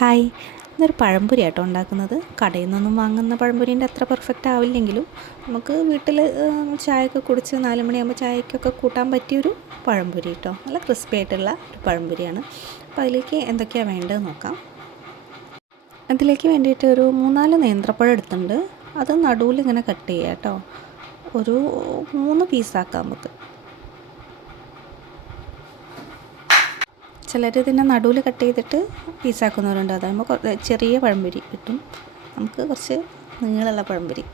Hi, ഇന്നൊരു പഴംപൊരി ആട്ടോ ഉണ്ടാക്കുന്നത്. കടയിൽ നിന്നൊന്നും വാങ്ങുന്ന പഴംപൊരീൻ്റെ അത്ര പെർഫെക്റ്റ് ആവില്ലെങ്കിലും നമുക്ക് വീട്ടിൽ ചായയൊക്കെ കുടിച്ച് 4 മണിയാകുമ്പോൾ ചായക്കൊക്കെ കൂട്ടാൻ പറ്റിയൊരു പഴംപൊരി കേട്ടോ. നല്ല ക്രിസ്പി ആയിട്ടുള്ള ഒരു പഴംപൊരിയാണ്. അപ്പോൾ അതിലേക്ക് എന്തൊക്കെയാണ് വേണ്ടത് നോക്കാം. അതിലേക്ക് വേണ്ടിയിട്ട് ഒരു 3-4 നേന്ത്രപ്പഴം എടുത്തിട്ടുണ്ട്. അത് നടുവിൽ ഇങ്ങനെ കട്ട് ചെയ്യുക കേട്ടോ. ഒരു 3 പീസാക്കാം നമുക്ക്. ചിലർ ഇതിനെ നടുവിൽ കട്ട് ചെയ്തിട്ട് പീസാക്കുന്നവരുണ്ട്. അതാകുമ്പോൾ ചെറിയ പഴംപൊരി കിട്ടും. നമുക്ക് കുറച്ച് നീളമുള്ള പഴംപൊരി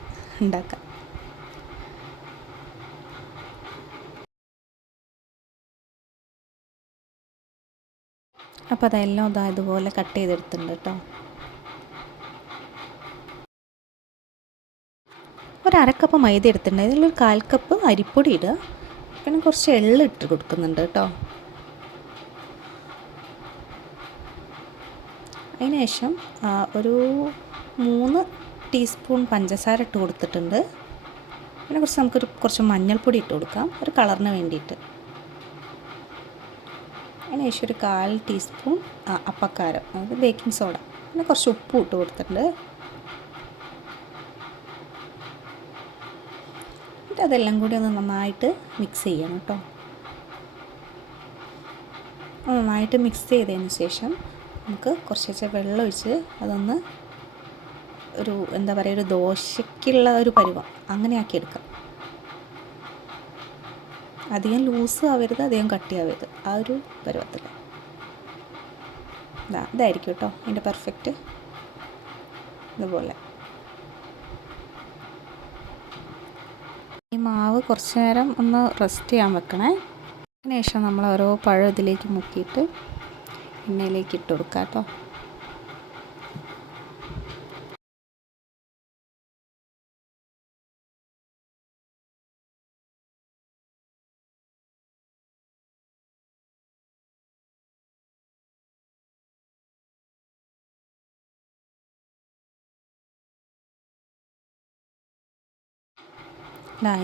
ഉണ്ടാക്കാം. അപ്പോൾ അതെല്ലാം ഇതുപോലെ കട്ട് ചെയ്തെടുത്തിട്ടുണ്ട് കേട്ടോ. ഒരു 1/2 കപ്പ് മൈദ എടുത്തിട്ടുണ്ട്. ഇതിലൊരു 1/4 കപ്പ് അരിപ്പൊടി ഇടുക. പിന്നെ കുറച്ച് എള്ള് ഇട്ട് കൊടുക്കുന്നുണ്ട് കേട്ടോ. അതിനുശേഷം ഒരു 3 ടീസ്പൂൺ പഞ്ചസാര ഇട്ട് കൊടുത്തിട്ടുണ്ട്. പിന്നെ കുറച്ച് മഞ്ഞൾപ്പൊടി ഇട്ട് കൊടുക്കാം, ഒരു കളറിന് വേണ്ടിയിട്ട്. അതിനുശേഷം ഒരു 1/4 ടീസ്പൂൺ അപ്പക്കാരം, അതായത് ബേക്കിംഗ് സോഡ. പിന്നെ കുറച്ച് ഉപ്പും ഇട്ട് കൊടുത്തിട്ടുണ്ട്. എന്നിട്ട് അതെല്ലാം കൂടി ഒന്ന് നന്നായിട്ട് മിക്സ് ചെയ്യണം കേട്ടോ. നന്നായിട്ട് മിക്സ് ചെയ്തതിന് ശേഷം നമുക്ക് കുറച്ച് വെള്ളം ഒഴിച്ച് അതൊന്ന് ഒരു ദോശയ്ക്കുള്ള ഒരു പരുവം അങ്ങനെ ആക്കിയെടുക്കാം. അധികം ലൂസ് ആവരുത്, അധികം കട്ടിയാവരുത്, ആ ഒരു പരുവത്തിൽ. ഇതായിരിക്കും കേട്ടോ ഇതിൻ്റെ പെർഫെക്റ്റ്. ഇതുപോലെ ഈ മാവ് കുറച്ച് നേരം ഒന്ന് റെസ്റ്റ് ചെയ്യാൻ വെക്കണേ. അതിനുശേഷം നമ്മൾ ഓരോ പഴം ഇതിലേക്ക് മുക്കിയിട്ട് എണ്ണയിലേക്ക് ഇട്ട് കൊടുക്കാം കേട്ടോ.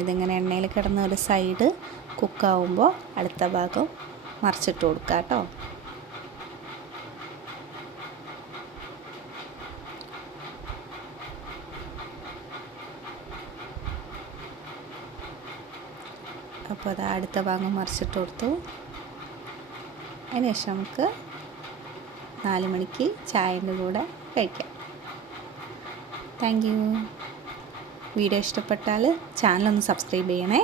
ഇതിങ്ങനെ എണ്ണയിൽ കിടന്ന ഒരു സൈഡ് കുക്കാവുമ്പോൾ അടുത്ത ഭാഗം മറിച്ചിട്ട് കൊടുക്കാം കേട്ടോ. അപ്പോൾ അത് അടുത്ത ഭാഗം മറിച്ചിട്ട് കൊടുത്തു. അതിനുശേഷം നമുക്ക് 4 മണിക്ക് ചായൻ്റെ കൂടെ കഴിക്കാം. Thank you. വീഡിയോ ഇഷ്ടപ്പെട്ടാൽ ചാനലൊന്ന് സബ്സ്ക്രൈബ് ചെയ്യണേ.